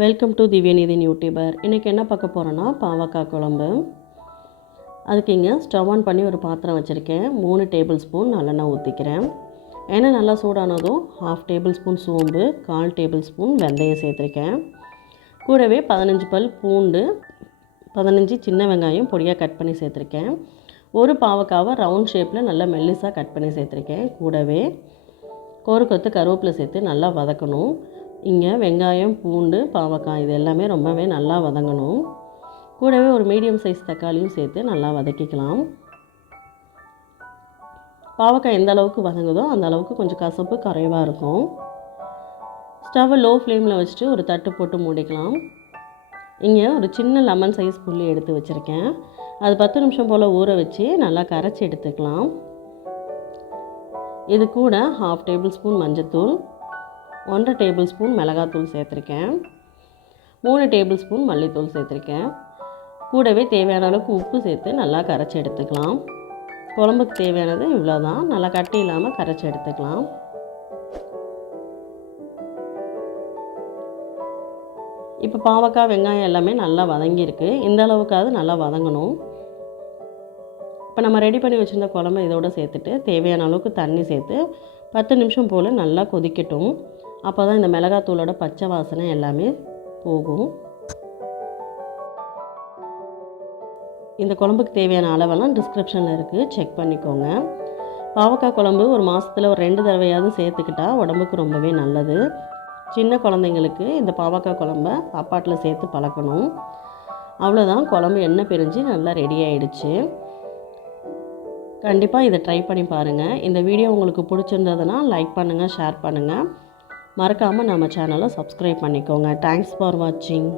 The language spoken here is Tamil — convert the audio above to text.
Welcome to திவ்யநிதின் YouTuber. இன்றைக்கி என்ன பார்க்க போகிறோன்னா பாவக்காய் குழம்பு. அதுக்கு இங்கே ஸ்டவ் ஆன் பண்ணி ஒரு பாத்திரம் வச்சுருக்கேன். 3 டேபிள் ஸ்பூன் நல்லெண்ணெய் ஊற்றிக்கிறேன். எண்ணெய் நல்லா சூடானதும் 1/2 டேபிள் ஸ்பூன் சோம்பு, 1/4 டேபிள் ஸ்பூன் வெந்தயம் சேர்த்துருக்கேன். கூடவே 15 பல் பூண்டு, 15 சின்ன வெங்காயம் பொடியாக கட் பண்ணி சேர்த்துருக்கேன். ஒரு பாவக்காவை ரவுண்ட் ஷேப்பில் நல்லா மெல்லிஸாக கட் பண்ணி சேர்த்துருக்கேன். கூடவே ஒரு கொத்து கருவேப்பிலை சேர்த்து நல்லா வதக்கணும். இங்கே வெங்காயம், பூண்டு, பாவக்காய் இது எல்லாமே ரொம்பவே நல்லா வதங்கணும். கூடவே ஒரு மீடியம் சைஸ் தக்காளியும் சேர்த்து நல்லா வதக்கிக்கலாம். பாவக்காய் எந்த அளவுக்கு வதங்குதோ அந்த அளவுக்கு கொஞ்சம் கசப்பு குறைவாக இருக்கும். ஸ்டவ்வை லோ ஃப்ளேமில் வச்சுட்டு ஒரு தட்டு போட்டு மூடிக்கலாம். இங்கே ஒரு சின்ன லெமன் சைஸ் புளி எடுத்து வச்சுருக்கேன். அது 10 நிமிஷம் போல் ஊற வச்சு நல்லா கரைச்சி எடுத்துக்கலாம். இது கூட 1/2 டேபிள் ஸ்பூன் மஞ்சத்தூள், 1/2 டேபிள் ஸ்பூன் மிளகாத்தூள் சேர்த்துருக்கேன், 3 டேபிள் ஸ்பூன் மல்லித்தூள் சேர்த்துருக்கேன். கூடவே தேவையான அளவுக்கு உப்பு சேர்த்து நல்லா கரைச்சி எடுத்துக்கலாம். குழம்புக்கு தேவையானது இவ்வளோ தான். நல்லா கட்டி இல்லாமல் கரைச்சி எடுத்துக்கலாம். இப்போ பாவக்காய், வெங்காயம் எல்லாமே நல்லா வதங்கியிருக்கு. இந்த அளவுக்காவது நல்லா வதங்கணும். இப்போ நம்ம ரெடி பண்ணி வச்சுருந்த குழம்பு இதோடு சேர்த்துட்டு தேவையான அளவுக்கு தண்ணி சேர்த்து 10 நிமிஷம் போல் நல்லா கொதிக்கட்டும். அப்போ தான் இந்த மிளகாத்தூளோட பச்சை வாசனை எல்லாமே போகும். இந்த குழம்புக்கு தேவையான அளவெல்லாம் டிஸ்கிரிப்ஷனில் இருக்குது, செக் பண்ணிக்கோங்க. பாவக்காய் குழம்பு ஒரு மாதத்தில் ஒரு 2 தடவையாவது சேர்த்துக்கிட்டால் உடம்புக்கு ரொம்பவே நல்லது. சின்ன குழந்தைங்களுக்கு இந்த பாவக்காய் குழம்பை சாப்பாட்டில் சேர்த்து பழக்கணும். அவ்வளோதான், குழம்பு எண்ணெய் பிரிஞ்சு நல்லா ரெடி ஆகிடுச்சு. கண்டிப்பாக இதை ட்ரை பண்ணி பாருங்கள். இந்த வீடியோ உங்களுக்கு பிடிச்சிருந்ததுன்னா லைக் பண்ணுங்கள், ஷேர் பண்ணுங்கள். மறக்காமல் நம்ம சேனலை சப்ஸ்கிரைப் பண்ணிக்கோங்க. தேங்க்ஸ் ஃபார் வாட்சிங்.